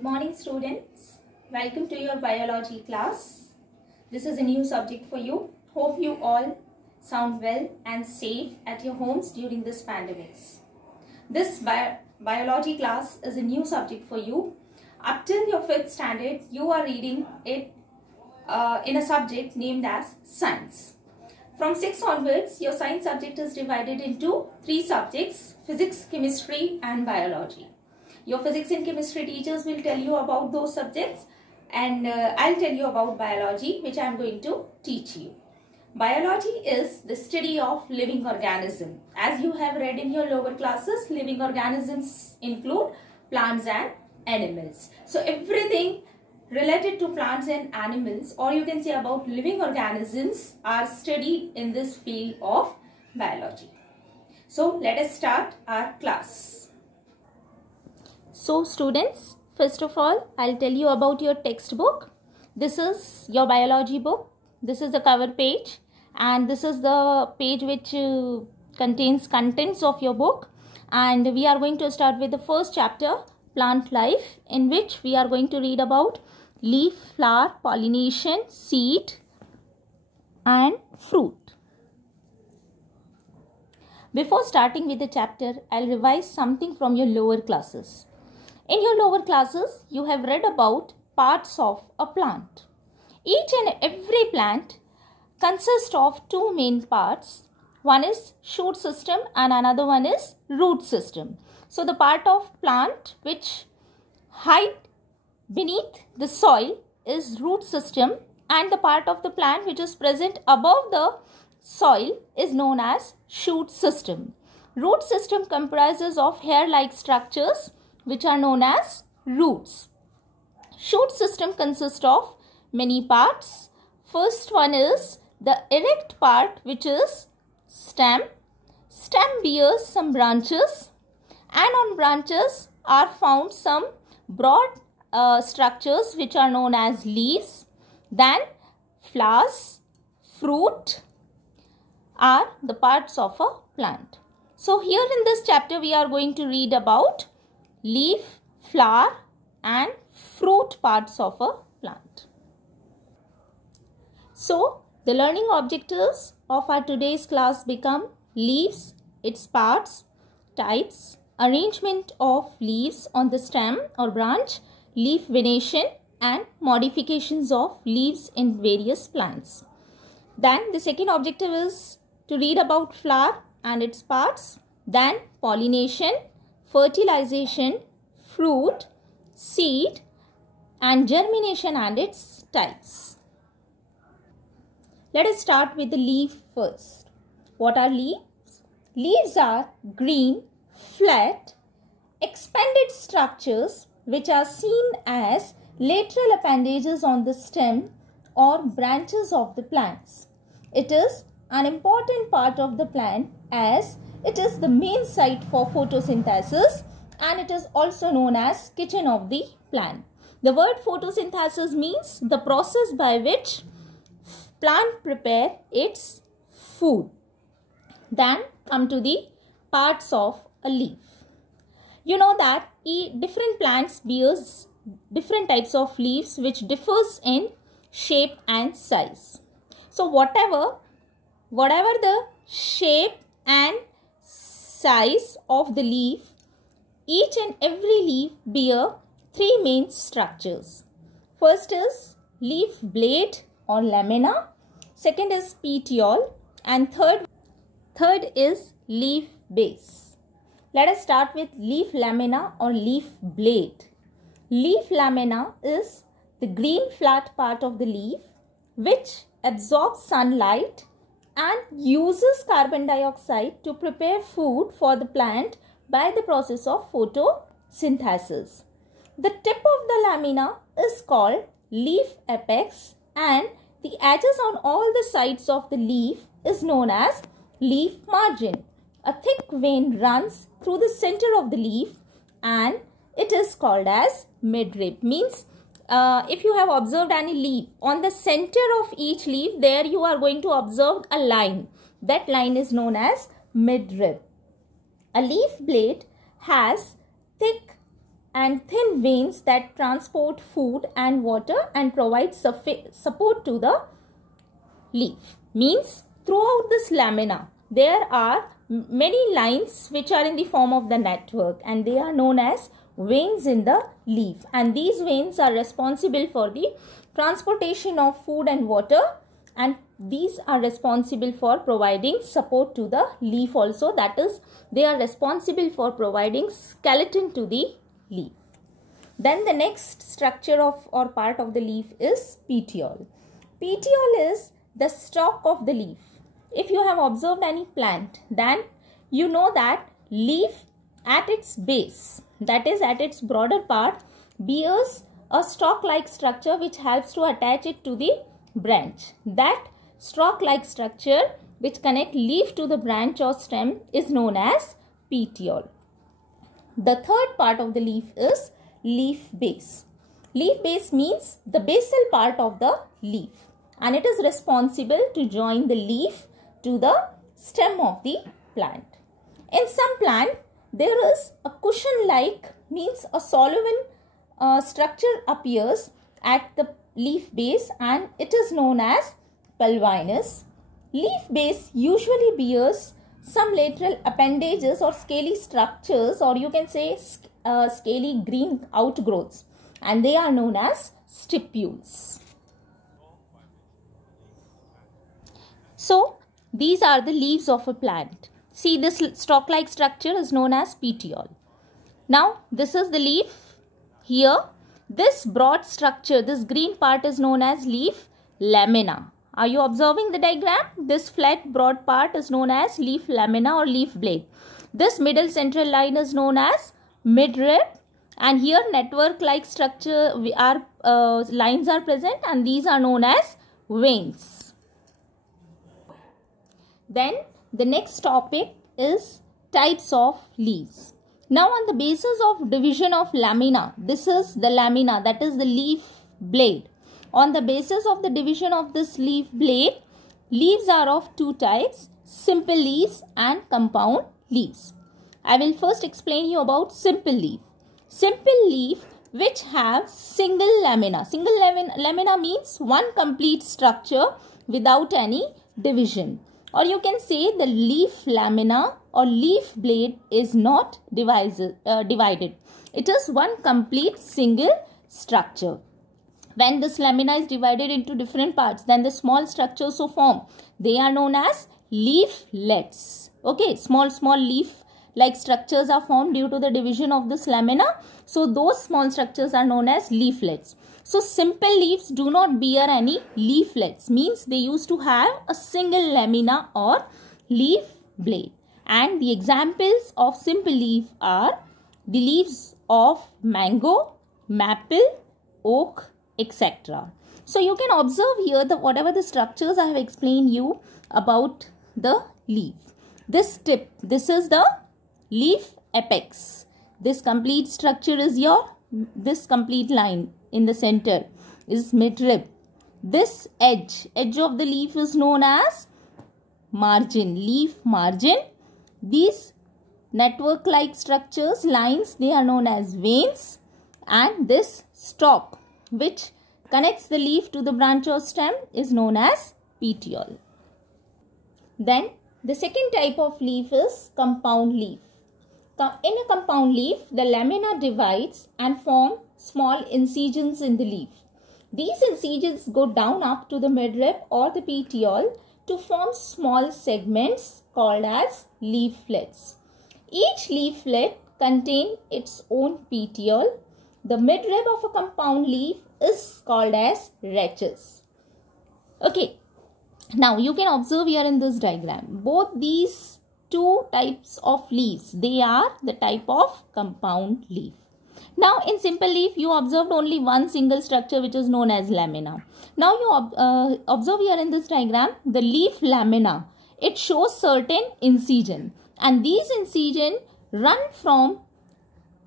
Good morning, students. Welcome to your biology class. This is a new subject for you. Hope you all sound well and safe at your homes during this pandemic. This biology class is a new subject for you. Up till your 5th standard, you are reading it in a subject named as science. From 6 onwards, your science subject is divided into 3 subjects: physics, chemistry and biology. Your physics and chemistry teachers will tell you about those subjects, and I'll tell you about biology, which I'm going to teach you. Biology is the study of living organism. As you have read in your lower classes, living organisms include plants and animals. So everything related to plants and animals, or you can say about living organisms, are studied in this field of biology. So let us start our class. So students, first of all, I'll tell you about your textbook. This is your biology book. This is the cover page, and this is the page which contains contents of your book. And we are going to start with the first chapter, plant life, in which we are going to read about leaf, flower, pollination, seed and fruit. Before starting with the chapter, I'll revise something from your lower classes. In your lower classes, you have read about parts of a plant. Each and every plant consists of 2 main parts. One is shoot system and another one is root system. So the part of plant which hide beneath the soil is root system, and the part of the plant which is present above the soil is known as shoot system. Root system comprises of hair-like structures which are known as roots. Shoot system consists of many parts. First one is the erect part, which is stem. Stem bears some branches, and on branches are found some broad structures which are known as leaves. Then flowers, fruit are the parts of a plant. So here in this chapter we are going to read about leaf, flower and fruit parts of a plant. So the learning objectives of our today's class become leaves, its parts, types, arrangement of leaves on the stem or branch, leaf venation and modifications of leaves in various plants. Then the second objective is to read about flower and its parts, then pollination, fertilization, fruit, seed and germination and its types. Let us start with the leaf first. What are leaves? Leaves are green, flat, expanded structures which are seen as lateral appendages on the stem or branches of the plants. It is an important part of the plant as it is the main site for photosynthesis, and it is also known as kitchen of the plant. The word photosynthesis means the process by which plant prepare its food. Then come to the parts of a leaf. You know that different plants bears different types of leaves which differs in shape and size. So whatever the shape and size of the leaf, each and every leaf bear 3 main structures. First is leaf blade or lamina, second is petiole, and third is leaf base. Let us start with leaf lamina or leaf blade. Leaf lamina is the green flat part of the leaf which absorbs sunlight and uses carbon dioxide to prepare food for the plant by the process of photosynthesis. The tip of the lamina is called leaf apex, and the edges on all the sides of the leaf is known as leaf margin. A thick vein runs through the center of the leaf and it is called as midrib. Means if you have observed any leaf, on the center of each leaf there you are going to observe a line. That line is known as midrib. A leaf blade has thick and thin veins that transport food and water and provide support to the leaf. Means throughout this lamina there are many lines which are in the form of the network, and they are known as veins in the leaf, and these veins are responsible for the transportation of food and water, and these are responsible for providing support to the leaf also. That is, they are responsible for providing skeleton to the leaf. Then the next structure of or part of the leaf is petiole. Petiole is the stalk of the leaf. If you have observed any plant, then you know that leaf at its base, that is at its broader part, bears a stalk-like structure which helps to attach it to the branch. That stalk-like structure which connect leaf to the branch or stem is known as petiole. The third part of the leaf is leaf base. Leaf base means the basal part of the leaf, and it is responsible to join the leaf to the stem of the plant. In some plant, there is a cushion-like, means a soluble structure appears at the leaf base, and it is known as pulvinus. Leaf base usually bears some lateral appendages or scaly structures, or you can say scaly green outgrowths, and they are known as stipules. So, these are the leaves of a plant. See, this stalk-like structure is known as petiole. Now, this is the leaf. Here, this broad structure, this green part is known as leaf lamina. Are you observing the diagram? This flat broad part is known as leaf lamina or leaf blade. This middle central line is known as midrib, and here network-like structure lines are present, and these are known as veins. Then the next topic is types of leaves. Now on the basis of division of lamina, this is the lamina, that is the leaf blade. On the basis of the division of this leaf blade, leaves are of two types, simple leaves and compound leaves. I will first explain you about simple leaf. Simple leaf which have single lamina. Single lamina means one complete structure without any division. Or you can say the leaf lamina or leaf blade is not divided. It is one complete single structure. When this lamina is divided into different parts, then the small structures so form. They are known as leaflets. Okay, small leaf-like structures are formed due to the division of this lamina. So those small structures are known as leaflets. So simple leaves do not bear any leaflets, means they used to have a single lamina or leaf blade. And the examples of simple leaf are the leaves of mango, maple, oak, etc. So you can observe here that whatever the structures I have explained you about the leaf. This tip, this is the leaf apex. This complete structure is this complete line in the center is midrib. This edge of the leaf is known as margin, leaf margin. These network-like structures, lines, they are known as veins, and this stalk which connects the leaf to the branch or stem is known as petiole. Then the second type of leaf is compound leaf. In a compound leaf, the lamina divides and form small incisions in the leaf. These incisions go down up to the midrib or the petiole to form small segments called as leaflets. Each leaflet contains its own petiole. The midrib of a compound leaf is called as rachis. Okay, now you can observe here in this diagram, both these two types of leaves, they are the type of compound leaf. Now in simple leaf, you observed only one single structure which is known as lamina. Now you observe here in this diagram, the leaf lamina, it shows certain incision, and these incision run from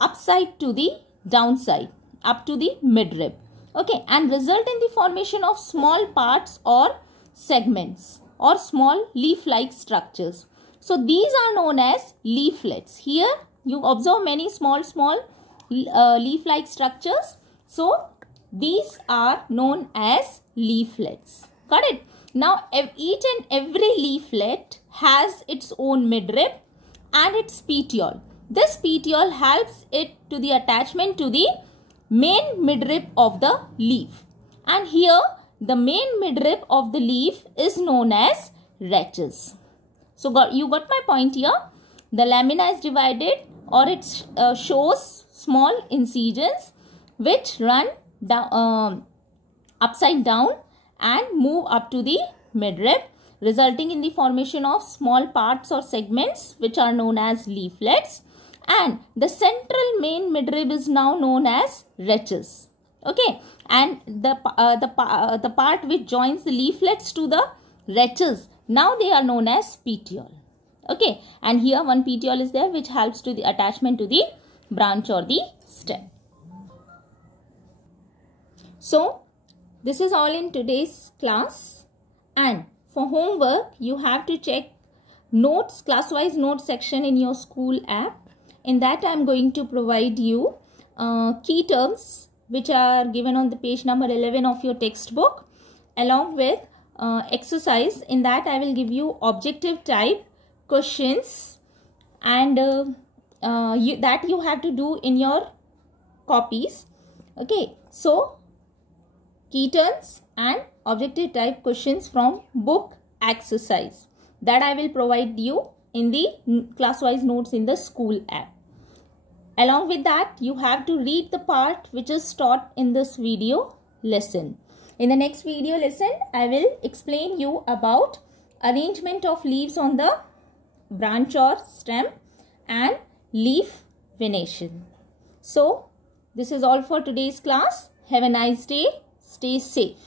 upside to the downside up to the midrib. Okay, and result in the formation of small parts or segments or small leaf-like structures. So these are known as leaflets. Here you observe many small leaf-like structures. So these are known as leaflets. Got it? Now each and every leaflet has its own midrib and its petiole. This petiole helps it to the attachment to the main midrib of the leaf. And here the main midrib of the leaf is known as rachis. So you got my point here. The lamina is divided, or it shows small incisions which run down, upside down and move up to the midrib, resulting in the formation of small parts or segments which are known as leaflets. And the central main midrib is now known as rachis. Okay, and the part which joins the leaflets to the rachis, now they are known as petiole. Okay, and here one petiole is there which helps to the attachment to the branch or the stem. So this is all in today's class, and for homework you have to check notes, class-wise notes section in your school app. In that I am going to provide you key terms which are given on the page number 11 of your textbook, along with exercise. In that I will give you objective type questions, and that you have to do in your copies. Okay, so key terms and objective type questions from book exercise, that I will provide you in the class-wise notes in the school app. Along with that, you have to read the part which is taught in this video lesson. In the next video lesson, I will explain you about arrangement of leaves on the branch or stem and leaf venation. So this is all for today's class. Have a nice day. Stay safe.